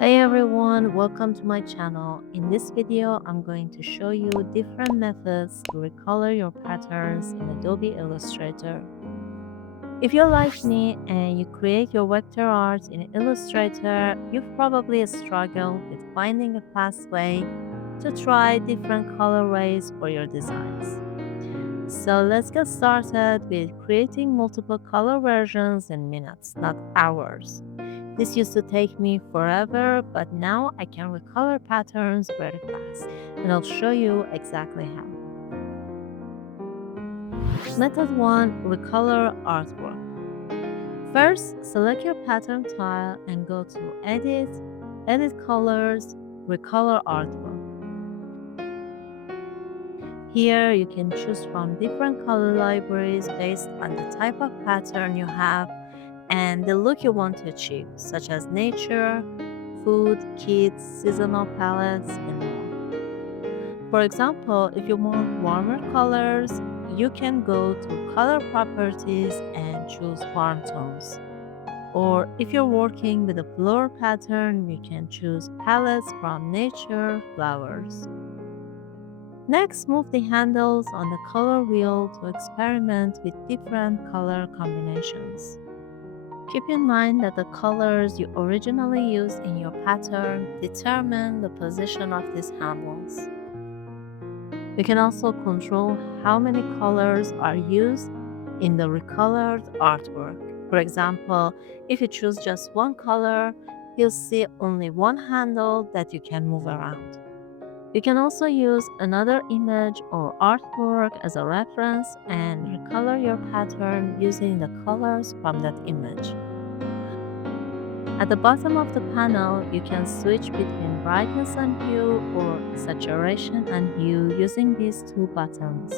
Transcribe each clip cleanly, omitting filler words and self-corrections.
Hey everyone, welcome to my channel. In this video, I'm going to show you different methods to recolor your patterns in Adobe Illustrator. If you're like me and you create your vector art in Illustrator, you've probably struggled with finding a fast way to try different colorways for your designs. So let's get started with creating multiple color versions in minutes, not hours. This used to take me forever, but now I can recolor patterns very fast, and I'll show you exactly how. Method 1. Recolor Artwork. First, select your pattern tile and go to Edit, Edit Colors, Recolor Artwork. Here, you can choose from different color libraries based on the type of pattern you have and the look you want to achieve, such as nature, food, kids, seasonal palettes, and more. For example, if you want warmer colors, you can go to Color Properties and choose Warm Tones. Or if you're working with a flower pattern, you can choose palettes from nature, flowers. Next, move the handles on the color wheel to experiment with different color combinations. Keep in mind that the colors you originally used in your pattern determine the position of these handles. You can also control how many colors are used in the recolored artwork. For example, if you choose just one color, you'll see only one handle that you can move around. You can also use another image or artwork as a reference and recolor your pattern using the colors from that image. At the bottom of the panel, you can switch between brightness and hue or saturation and hue using these two buttons.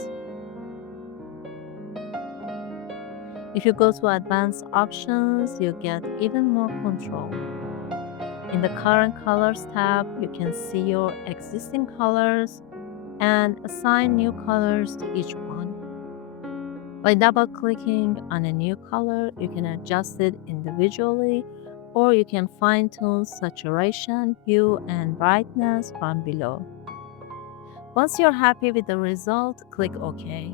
If you go to Advanced Options, you get even more control. In the Current Colors tab, you can see your existing colors and assign new colors to each one. By double-clicking on a new color, you can adjust it individually, or you can fine-tune saturation, hue, and brightness from below. Once you're happy with the result, click OK.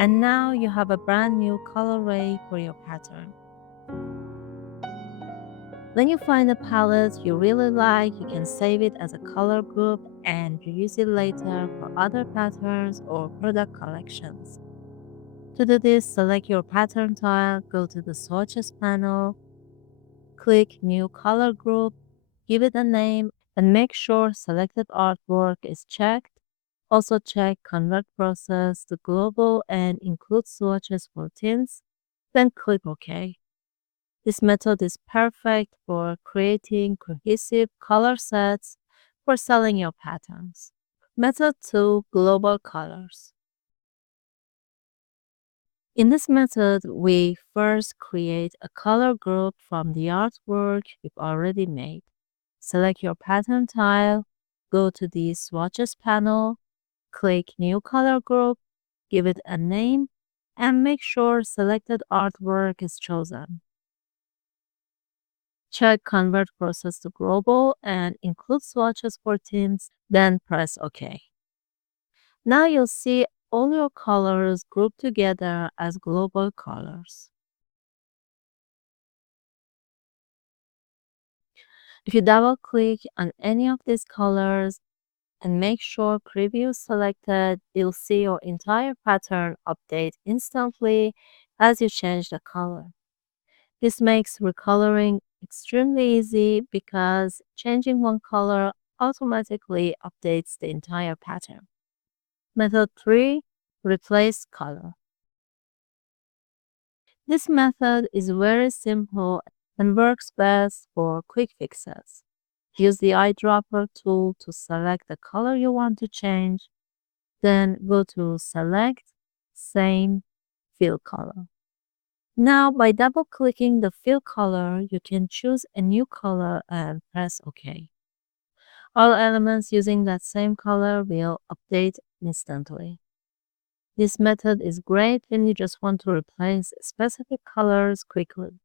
And now you have a brand new colorway for your pattern. When you find a palette you really like, you can save it as a color group and reuse it later for other patterns or product collections. To do this, select your pattern tile, go to the Swatches panel, click New Color Group, give it a name, and make sure Selected Artwork is checked. Also check Convert Process to Global and include swatches for tints, then click OK. This method is perfect for creating cohesive color sets for selling your patterns. Method 2. Global Colors. In this method, we first create a color group from the artwork we've already made. Select your pattern tile, go to the Swatches panel, click New Color Group, give it a name, and make sure Selected Artwork is chosen. Check Convert Process to Global and include swatches for tints, then press OK. Now you'll see all your colors grouped together as global colors. If you double-click on any of these colors and make sure Preview is selected, you'll see your entire pattern update instantly as you change the color. This makes recoloring extremely easy because changing one color automatically updates the entire pattern. Method 3. Replace color. This method is very simple and works best for quick fixes. Use the eyedropper tool to select the color you want to change, then go to Select, Same, Fill Color. Now, by double-clicking the fill color, you can choose a new color and press OK. All elements using that same color will update instantly. This method is great when you just want to replace specific colors quickly.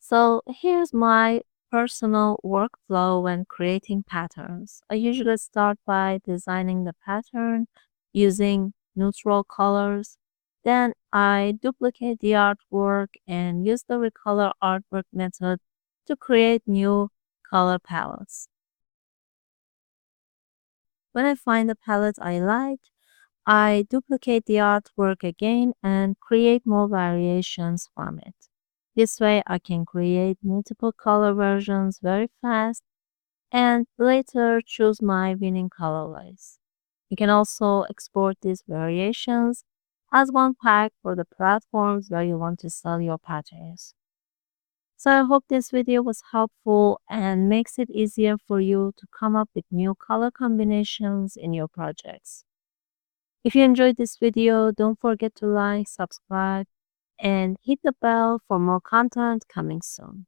So here's my personal workflow when creating patterns. I usually start by designing the pattern using neutral colors. Then I duplicate the artwork and use the Recolor Artwork method to create new color palettes. When I find a palette I like, I duplicate the artwork again and create more variations from it. This way I can create multiple color versions very fast and later choose my winning colorways. You can also export these variations as one pack for the platforms where you want to sell your patterns. So I hope this video was helpful and makes it easier for you to come up with new color combinations in your projects. If you enjoyed this video, don't forget to like, subscribe, and hit the bell for more content coming soon.